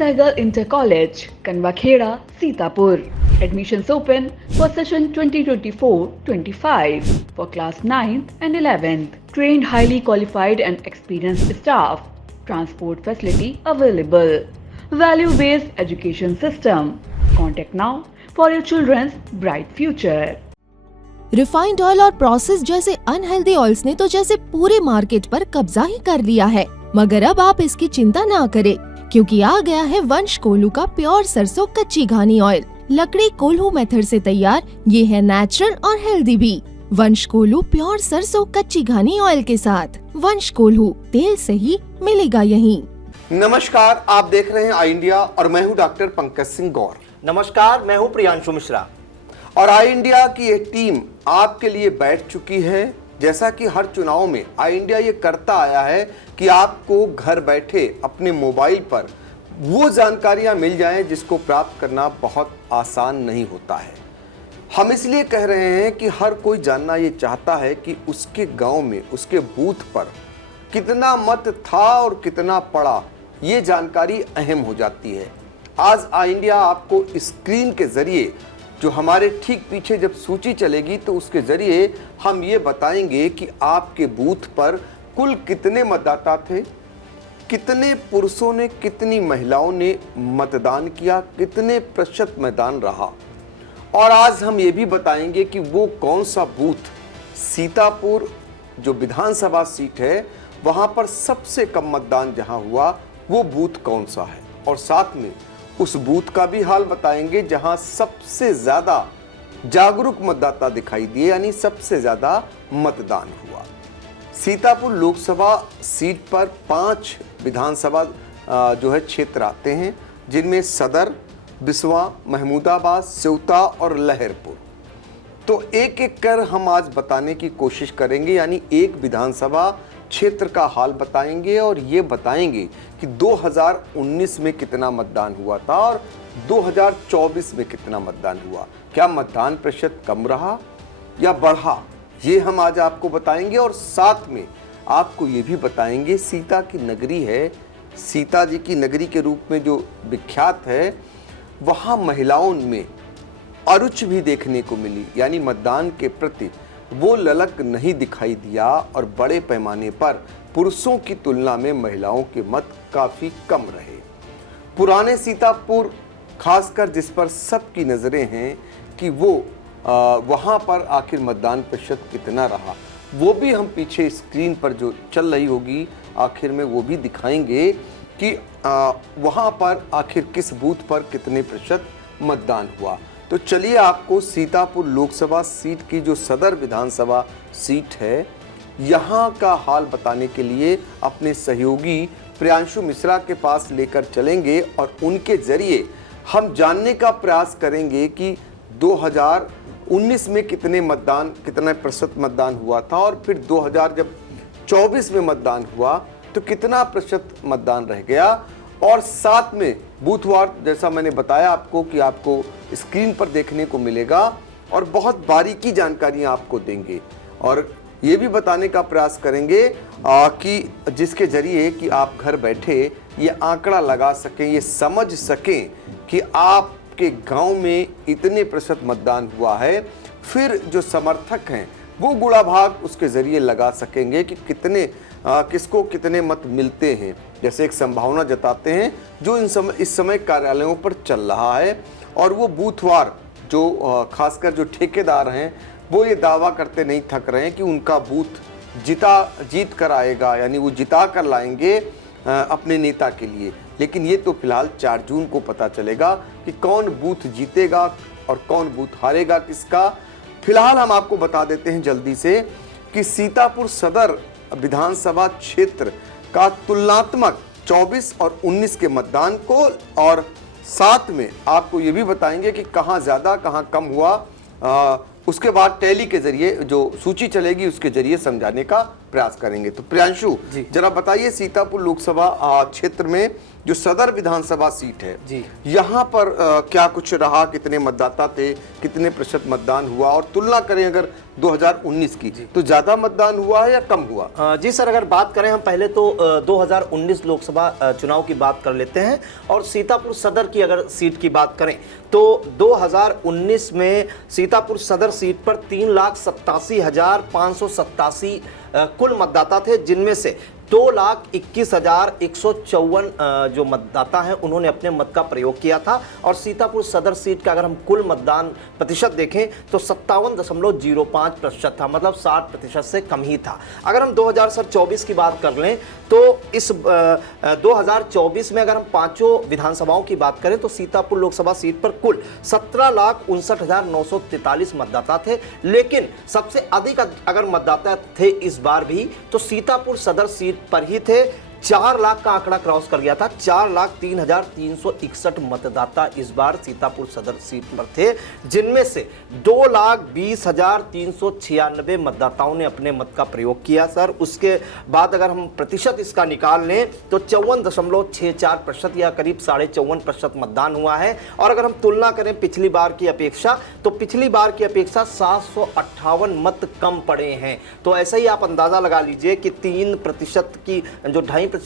Sehgal Inter College, Kanwakheda, Sitapur. Admissions open for session 2024-25 for class 9th and 11th. Trained highly qualified and experienced staff. Transport facility available. Value-based education system. Contact now for your children's bright future. Refined oil और process जैसे unhealthy oils ने तो जैसे पूरे market पर कब्जा ही कर लिया है, मगर अब आप इसकी चिंता ना करें, क्योंकि आ गया है वंश कोल्हू का प्योर सरसों कच्ची घानी ऑयल। लकड़ी कोल्हू मेथड से तैयार, ये है नेचुरल और हेल्दी भी। वंश कोल्हू प्योर सरसों कच्ची घानी ऑयल के साथ। वंश कोल्हू, तेल सही मिलेगा यहीं। नमस्कार, आप देख रहे हैं आई इंडिया और मैं हूं डॉक्टर पंकज सिंह गौर। नमस्कार, मैं हूं प्रियांशु मिश्रा और आई इंडिया की ये टीम आपके लिए बैठ चुकी है। जैसा कि हर चुनाव में आई इंडिया ये करता आया है कि आपको घर बैठे अपने मोबाइल पर वो जानकारियां मिल जाएं जिसको प्राप्त करना बहुत आसान नहीं होता है। हम इसलिए कह रहे हैं कि हर कोई जानना ये चाहता है कि उसके गांव में, उसके बूथ पर कितना मत था और कितना पड़ा, ये जानकारी अहम हो जाती है। आज आई इंडिया आपको स्क्रीन के जरिए, जो हमारे ठीक पीछे जब सूची चलेगी तो उसके जरिए हम ये बताएंगे कि आपके बूथ पर कुल कितने मतदाता थे, कितने पुरुषों ने, कितनी महिलाओं ने मतदान किया, कितने प्रतिशत मतदान रहा। और आज हम ये भी बताएंगे कि वो कौन सा बूथ, सीतापुर जो विधानसभा सीट है वहां पर सबसे कम मतदान जहां हुआ, वो बूथ कौन सा है। और साथ में उस बूथ का भी हाल बताएंगे जहां सबसे ज्यादा जागरूक मतदाता दिखाई दिए, यानी सबसे ज्यादा मतदान हुआ। सीतापुर लोकसभा सीट पर 5 विधानसभा जो है क्षेत्र आते हैं, जिनमें सदर, बिसवा, महमूदाबाद, सेवता और लहरपुर। तो एक एक कर हम आज बताने की कोशिश करेंगे, यानी एक विधानसभा क्षेत्र का हाल बताएंगे और ये बताएंगे कि 2019 में कितना मतदान हुआ था और 2024 में कितना मतदान हुआ। क्या मतदान प्रतिशत कम रहा या बढ़ा, ये हम आज आपको बताएंगे। और साथ में आपको ये भी बताएंगे, सीता की नगरी है, सीता जी की नगरी के रूप में जो विख्यात है, वहाँ महिलाओं में अरुचि भी देखने को मिली, यानी मतदान के प्रति वो ललक नहीं दिखाई दिया और बड़े पैमाने पर पुरुषों की तुलना में महिलाओं के मत काफ़ी कम रहे। पुराने सीतापुर खासकर, जिस पर सबकी नज़रें हैं कि वो वहाँ पर आखिर मतदान प्रतिशत कितना रहा, वो भी हम पीछे स्क्रीन पर जो चल रही होगी आखिर में वो भी दिखाएंगे कि वहाँ पर आखिर किस बूथ पर कितने प्रतिशत मतदान हुआ। तो चलिए आपको सीतापुर लोकसभा सीट की जो सदर विधानसभा सीट है, यहाँ का हाल बताने के लिए अपने सहयोगी प्रियांशु मिश्रा के पास लेकर चलेंगे और उनके जरिए हम जानने का प्रयास करेंगे कि 2019 में कितने प्रतिशत मतदान हुआ था और फिर 2024 में मतदान हुआ तो कितना प्रतिशत मतदान रह गया। और साथ में बूथवार, जैसा मैंने बताया आपको कि आपको स्क्रीन पर देखने को मिलेगा और बहुत बारीकी जानकारियां आपको देंगे और ये भी बताने का प्रयास करेंगे कि जिसके जरिए कि आप घर बैठे ये आंकड़ा लगा सकें, ये समझ सकें कि आपके गांव में इतने प्रतिशत मतदान हुआ है। फिर जो समर्थक हैं वो गुणा भाग उसके जरिए लगा सकेंगे कि किसको कितने मत मिलते हैं। जैसे एक संभावना जताते हैं जो इस समय कार्यालयों पर चल रहा है और वो बूथवार जो खासकर जो ठेकेदार हैं वो ये दावा करते नहीं थक रहे हैं कि उनका बूथ जीत कर आएगा, यानी वो जिता कर लाएंगे अपने नेता के लिए। लेकिन ये तो फिलहाल 4 जून को पता चलेगा कि कौन बूथ जीतेगा और कौन बूथ हारेगा किसका। फिलहाल हम आपको बता देते हैं जल्दी से कि सीतापुर सदर विधानसभा क्षेत्र का तुलनात्मक 24 और 19 के मतदान को, और साथ में आपको ये भी बताएंगे कि कहाँ ज़्यादा कहाँ कम हुआ। उसके बाद टैली के जरिए जो सूची चलेगी उसके जरिए समझाने का प्रयास करेंगे। तो प्रियांशु जी। जरा बताइए, सीतापुर लोकसभा क्षेत्र में जो सदर विधानसभा सीट है जी। यहाँ पर क्या कुछ रहा, कितने मतदाता थे, कितने प्रतिशत मतदान हुआ, और तुलना करें अगर 2019 की तो ज्यादा मतदान हुआ है या कम हुआ? जी सर, अगर बात करें हम पहले तो 2019 लोकसभा चुनाव की बात कर लेते हैं, और सीतापुर सदर की अगर सीट की बात करें तो 2019 में सीतापुर सदर सीट पर 3,87,587 कुल मतदाता थे, जिनमें से 2,21,154 जो मतदाता हैं उन्होंने अपने मत का प्रयोग किया था। और सीतापुर सदर सीट का अगर हम कुल मतदान प्रतिशत देखें तो 57.05% था, मतलब 60% से कम ही था। अगर हम 2024 की बात कर लें तो इस 2024 में अगर हम पांचों विधानसभाओं की बात करें तो सीतापुर लोकसभा सीट पर कुल 17,59,943 मतदाता थे, लेकिन सबसे अधिक अगर मतदाता थे इस बार भी तो सीतापुर सदर सीट पर ही थे। 4 लाख का आंकड़ा क्रॉस कर गया था। 4,03,361 मतदाता इस बार सीतापुर सदर सीट पर थे, जिनमें से 2,20,396 मतदाताओं ने अपने मत का प्रयोग किया सर। उसके बाद अगर हम प्रतिशत इसका निकाल लें तो 54.64% या करीब 54.5% मतदान हुआ है। और अगर हम तुलना करें पिछली बार की अपेक्षा तो पिछली बार की अपेक्षा 758 मत कम पड़े हैं। तो ऐसा ही आप अंदाजा लगा लीजिए कि 3% की जो 2.5% की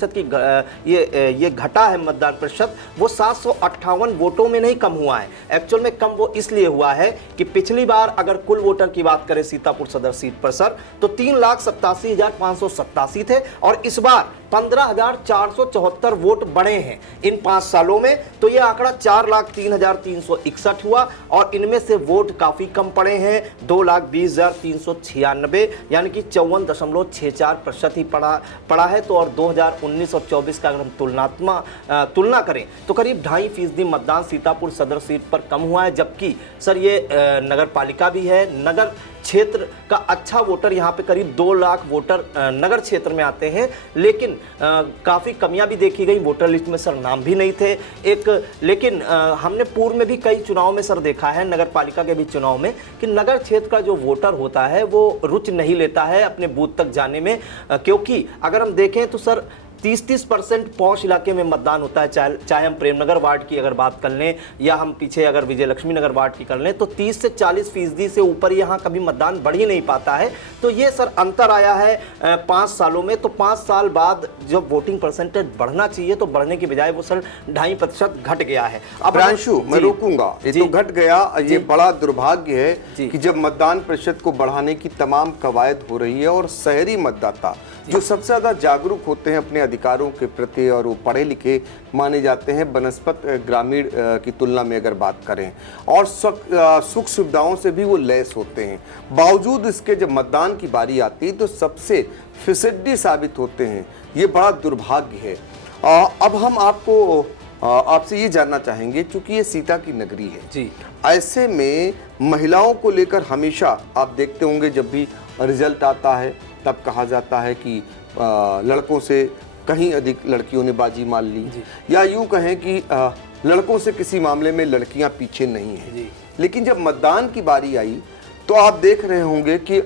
ये घटा है मतदान प्रतिशत, वो 758 वोटों में नहीं कम हुआ है। एक्चुअल में कम वो इसलिए हुआ है कि पिछली बार अगर कुल वोटर की बात करें सीतापुर सदर सीट पर सर तो 3,87,587 थे, और इस बार 15,474 वोट बढ़े हैं इन 5 सालों में। तो ये आंकड़ा 4,03,361 हुआ, और इनमें से वोट काफी कम पड़े हैं, 2,20,396, यानी कि 54.64% ही पड़ा है। तो और 2019 और 24 का अगर हम तुलना करें तो करीब 2.5% मतदान सीतापुर सदर सीट पर कम हुआ है। जबकि सर ये नगर पालिका भी है, नगर क्षेत्र का अच्छा वोटर यहाँ पे करीब 2 लाख वोटर नगर क्षेत्र में आते हैं, लेकिन काफ़ी कमियां भी देखी गई। वोटर लिस्ट में सर नाम भी नहीं थे लेकिन हमने पूर्व में भी कई चुनाव में सर देखा है, नगर पालिका के भी चुनाव में, कि नगर क्षेत्र का जो वोटर होता है वो रुचि नहीं लेता है अपने बूथ तक जाने में, क्योंकि अगर हम देखें तो सर 30% पौष इलाके में मतदान होता है। चाहे हम प्रेमनगर वार्ड की अगर बात कर लें या हम पीछे अगर विजय लक्ष्मी नगर वार्ड की कर लें तो 30 से 40% से ऊपर यहाँ कभी मतदान बढ़ ही नहीं पाता है। तो ये सर अंतर आया है 5 सालों में। तो 5 साल बाद जब वोटिंग परसेंटेज बढ़ना चाहिए तो बढ़ने की बजाय वो सर 2.5% घट गया है। अब प्रांशु मैं रोकूंगा, ये तो घट गया, ये बड़ा दुर्भाग्य है कि जब मतदान प्रतिशत को बढ़ाने की तमाम कवायद हो रही है और शहरी मतदाता जो सबसे ज्यादा जागरूक होते हैं अपने अधिकारों के प्रति और वो पढ़े लिखे माने जाते हैं बनस्पत ग्रामीण की तुलना में अगर बात करें, और सुख सुविधाओं से भी वो लैस होते हैं, बावजूद इसके जब मतदान की बारी आती है तो सबसे फिसड्डी साबित होते हैं। ये बड़ा दुर्भाग्य है। अब हम आपसे ये जानना चाहेंगे, क्योंकि ये सीता की नगरी है जी, ऐसे में महिलाओं को लेकर हमेशा आप देखते होंगे जब भी रिजल्ट आता है तब कहा जाता है कि लड़कों से कहीं अधिक लड़कियों ने बाजी मार ली, या यूं कहें कि लड़कों से किसी मामले में लड़कियां पीछे नहीं हैं। लेकिन जब मतदान की बारी आई तो आप देख रहे होंगे कि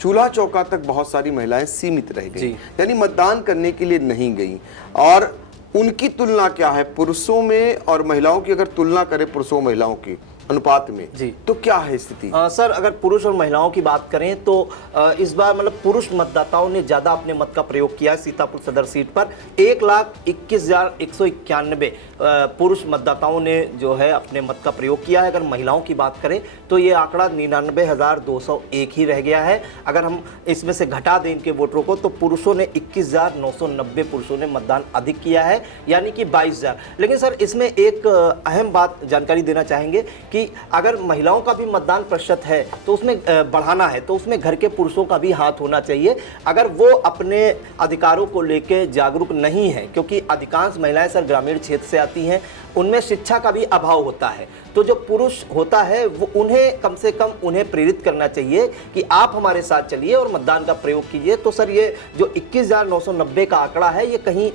चूल्हा चौका तक बहुत सारी महिलाएं सीमित रह गई, यानी मतदान करने के लिए नहीं गई। और उनकी तुलना क्या है पुरुषों में और महिलाओं की? अगर तुलना करें पुरुषों महिलाओं की अनुपात में जी तो क्या है स्थिति? सर अगर पुरुष और महिलाओं की बात करें तो इस बार मतलब पुरुष मतदाताओं ने ज्यादा अपने मत का प्रयोग किया है सीतापुर सदर सीट पर। 1,21,191 पुरुष मतदाताओं ने जो है अपने मत का प्रयोग किया है। अगर महिलाओं की बात करें तो ये आंकड़ा 99,201 ही रह गया है। अगर हम इसमें से घटा दें इनके वोटरों को तो पुरुषों ने 21,990 पुरुषों ने मतदान अधिक किया है, यानी कि 22,000। लेकिन सर इसमें एक अहम बात जानकारी देना चाहेंगे कि अगर महिलाओं का भी मतदान प्रतिशत है तो उसमें बढ़ाना है तो उसमें घर के पुरुषों का भी हाथ होना चाहिए। अगर वो अपने अधिकारों को लेकर जागरूक नहीं है, क्योंकि अधिकांश महिलाएं सर ग्रामीण क्षेत्र से आती हैं, उनमें शिक्षा का भी अभाव होता है, तो जो पुरुष होता है वो उन्हें कम से कम उन्हें प्रेरित करना चाहिए कि आप हमारे साथ चलिए और मतदान का प्रयोग कीजिए। तो सर ये जो 21,990 का आंकड़ा है ये कहीं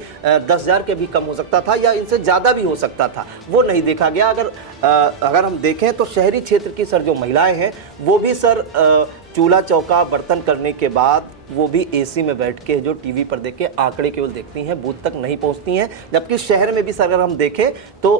10,000 के भी कम हो सकता था या इनसे ज़्यादा भी हो सकता था, वो नहीं देखा गया। अगर हम देखें तो शहरी क्षेत्र की सर जो महिलाएं हैं वो भी सर चूल्हा चौका बर्तन करने के बाद वो भी एसी में बैठ के जो टीवी पर देख के आंकड़े केवल देखती हैं, बूथ तक नहीं पहुंचती हैं। जबकि शहर में भी सर अगर हम देखें तो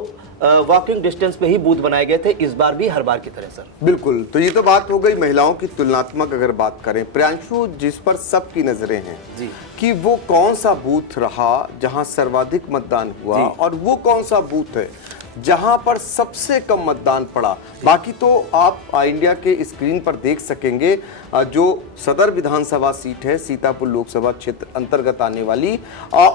वॉकिंग डिस्टेंस पे ही बूथ बनाए गए थे, इस बार भी हर बार की तरह सर। बिल्कुल, तो ये तो बात हो गई महिलाओं की तुलनात्मक अगर बात करें। प्रियांशु, जिस पर सबकी नजरें हैं जी कि वो कौन सा बूथ रहा जहां सर्वाधिक मतदान हुआ और वो कौन सा बूथ है जहां पर सबसे कम मतदान पड़ा। बाकी तो आप इंडिया के स्क्रीन पर देख सकेंगे, जो सदर विधानसभा सीट है सीतापुर लोकसभा क्षेत्र अंतर्गत आने वाली,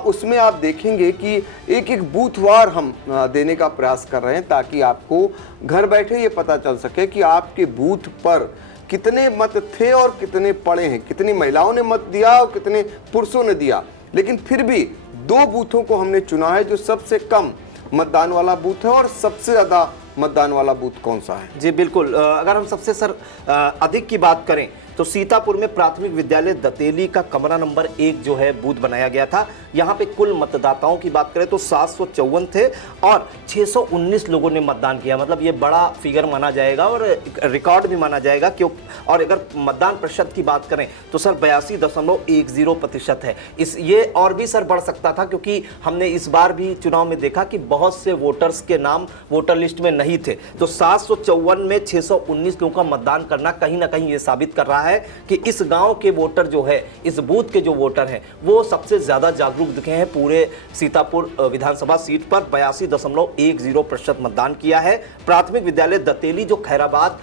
उसमें आप देखेंगे कि एक एक बूथवार हम देने का प्रयास कर रहे हैं ताकि आपको घर बैठे ये पता चल सके कि आपके बूथ पर कितने मत थे और कितने पड़े हैं, कितनी महिलाओं ने मत दिया और कितने पुरुषों ने दिया। लेकिन फिर भी 2 बूथों को हमने चुना है जो सबसे कम मतदान वाला बूथ है। और सबसे ज्यादा मतदान वाला बूथ कौन सा है? जी बिल्कुल, अगर हम सबसे सर अधिक की बात करें तो सीतापुर में प्राथमिक विद्यालय दतेली का कमरा नंबर 1 जो है बूथ बनाया गया था। यहाँ पे कुल मतदाताओं की बात करें तो 754 थे और 619 लोगों ने मतदान किया। मतलब ये बड़ा फिगर माना जाएगा और रिकॉर्ड भी माना जाएगा क्यों। और अगर मतदान प्रतिशत की बात करें तो सर 82.10% है। ये और भी सर बढ़ सकता था क्योंकि हमने इस बार भी चुनाव में देखा कि बहुत से वोटर्स के नाम वोटर लिस्ट में नहीं थे। तो 754 में 619 लोगों का मतदान करना कहीं ना कहीं ये साबित कर रहा है कि इस गांव के वोटर जो है, इस बूथ के जो वोटर हैं, वो सबसे ज्यादा जागरूक दिखे हैं। पूरे सीतापुर विधानसभा सीट पर 82.10% मतदान किया है। प्राथमिक विद्यालय दतेली जो खैराबाद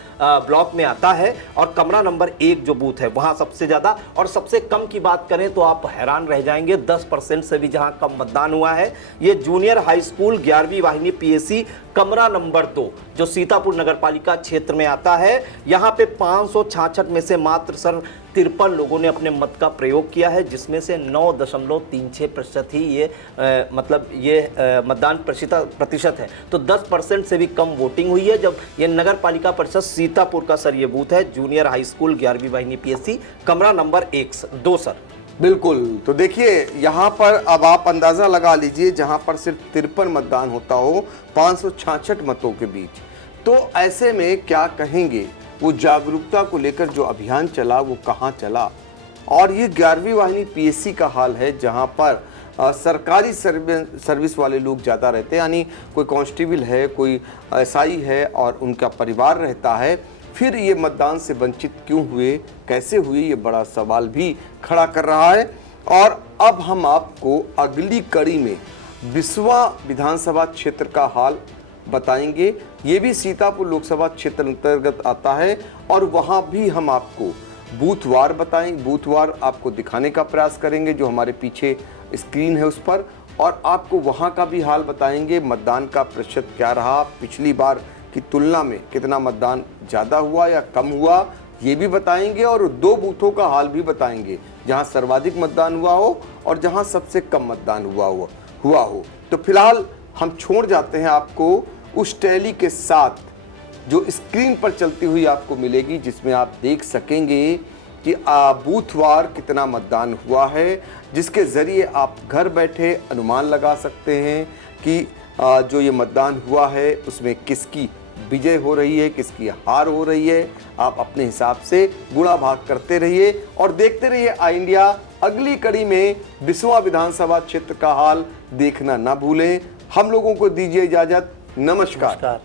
ब्लॉक में आता है और कमरा नंबर 1 जो बूथ है वहां सबसे ज्यादा। और सबसे कम की बात करें तो आप हैरान रह जाएंगे, 10% से भी जहां कम मतदान हुआ है ये जूनियर हाई स्कूल 11वीं वाहिनी PSC कमरा नंबर 2 जो सीतापुर नगरपालिका क्षेत्र में आता है। यहाँ पे 566 में से मात्र सर 53 लोगों ने अपने मत का प्रयोग किया है, जिसमें से 9.36% ही ये मतदान प्रतिशत है। तो 10% से भी कम वोटिंग हुई है। जब ये नगर पालिका परिषद सीतापुर का सर ये बूथ है जूनियर हाई स्कूल 11वीं वाहिनी PSC कमरा नंबर 2 सर। बिल्कुल, तो देखिए यहाँ पर अब आप अंदाजा लगा लीजिए, जहाँ पर सिर्फ 53 मतदान होता हो 566 मतों के बीच, तो ऐसे में क्या कहेंगे वो जागरूकता को लेकर जो अभियान चला वो कहाँ चला। और ये 11वीं वाहिनी PSC का हाल है जहाँ पर सरकारी सर्विस वाले लोग ज़्यादा रहते हैं, यानी कोई कांस्टेबल है, कोई SI है और उनका परिवार रहता है। फिर ये मतदान से वंचित क्यों हुए, कैसे हुए, ये बड़ा सवाल भी खड़ा कर रहा है। और अब हम आपको अगली कड़ी में बिस्वा विधानसभा क्षेत्र का हाल बताएंगे। ये भी सीतापुर लोकसभा क्षेत्र अंतर्गत आता है और वहाँ भी हम आपको बूथवार बताएंगे, बूथवार आपको दिखाने का प्रयास करेंगे जो हमारे पीछे स्क्रीन है उस पर। और आपको वहाँ का भी हाल बताएंगे, मतदान का प्रतिशत क्या रहा, पिछली बार की तुलना में कितना मतदान ज़्यादा हुआ या कम हुआ, ये भी बताएंगे। और 2 बूथों का हाल भी बताएंगे जहां सर्वाधिक मतदान हुआ हो और जहां सबसे कम मतदान हुआ हो। तो फिलहाल हम छोड़ जाते हैं आपको उस टैली के साथ जो स्क्रीन पर चलती हुई आपको मिलेगी, जिसमें आप देख सकेंगे कि बूथवार कितना मतदान हुआ है, जिसके ज़रिए आप घर बैठे अनुमान लगा सकते हैं कि जो ये मतदान हुआ है उसमें किसकी विजय हो रही है, किसकी हार हो रही है। आप अपने हिसाब से गुणा भाग करते रहिए और देखते रहिए आई इंडिया। अगली कड़ी में बिस्वा विधानसभा क्षेत्र का हाल देखना ना भूलें। हम लोगों को दीजिए इजाजत। नमस्कार।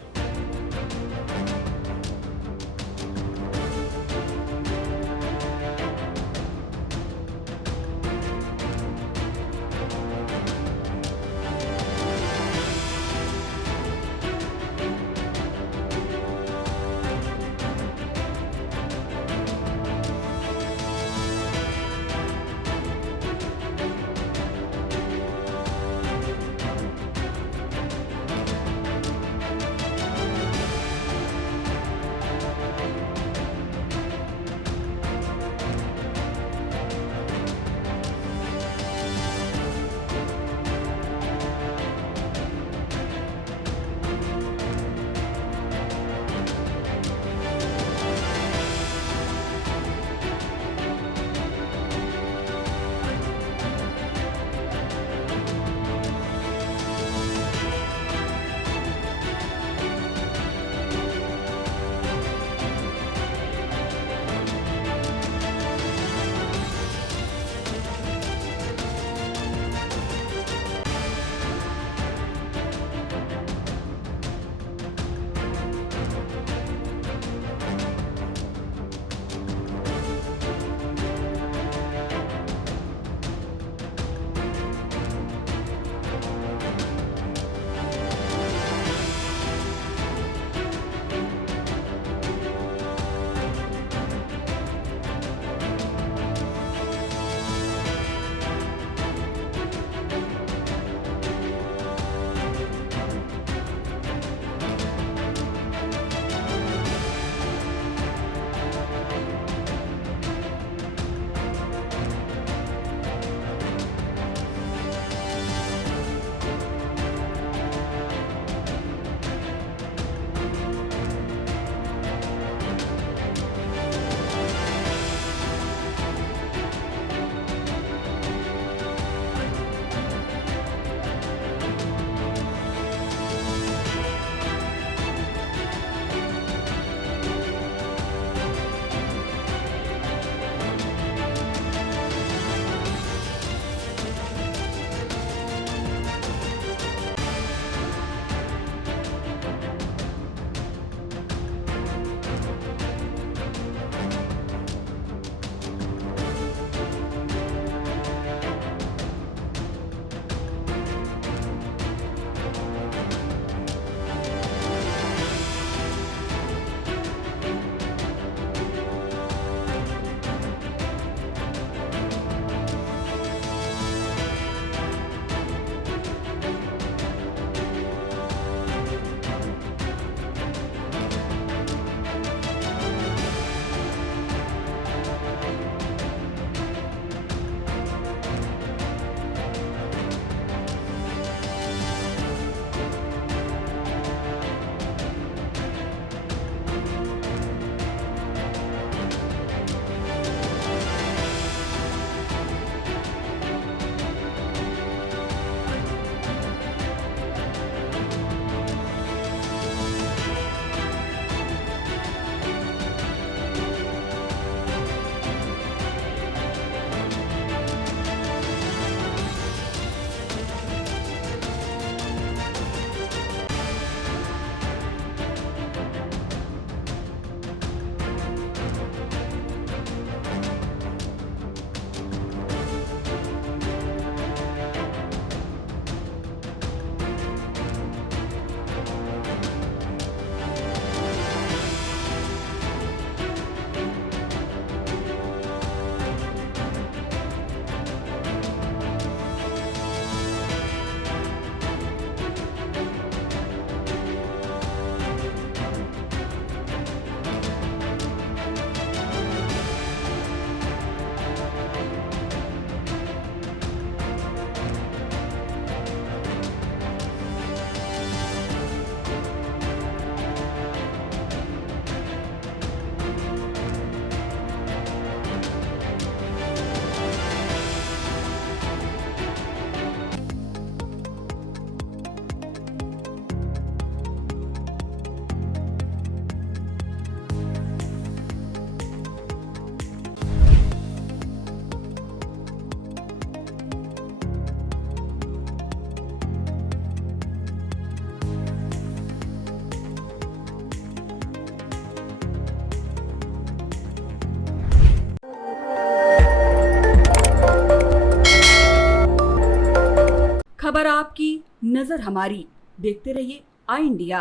खबर आपकी, नजर हमारी। देखते रहिए आई इंडिया।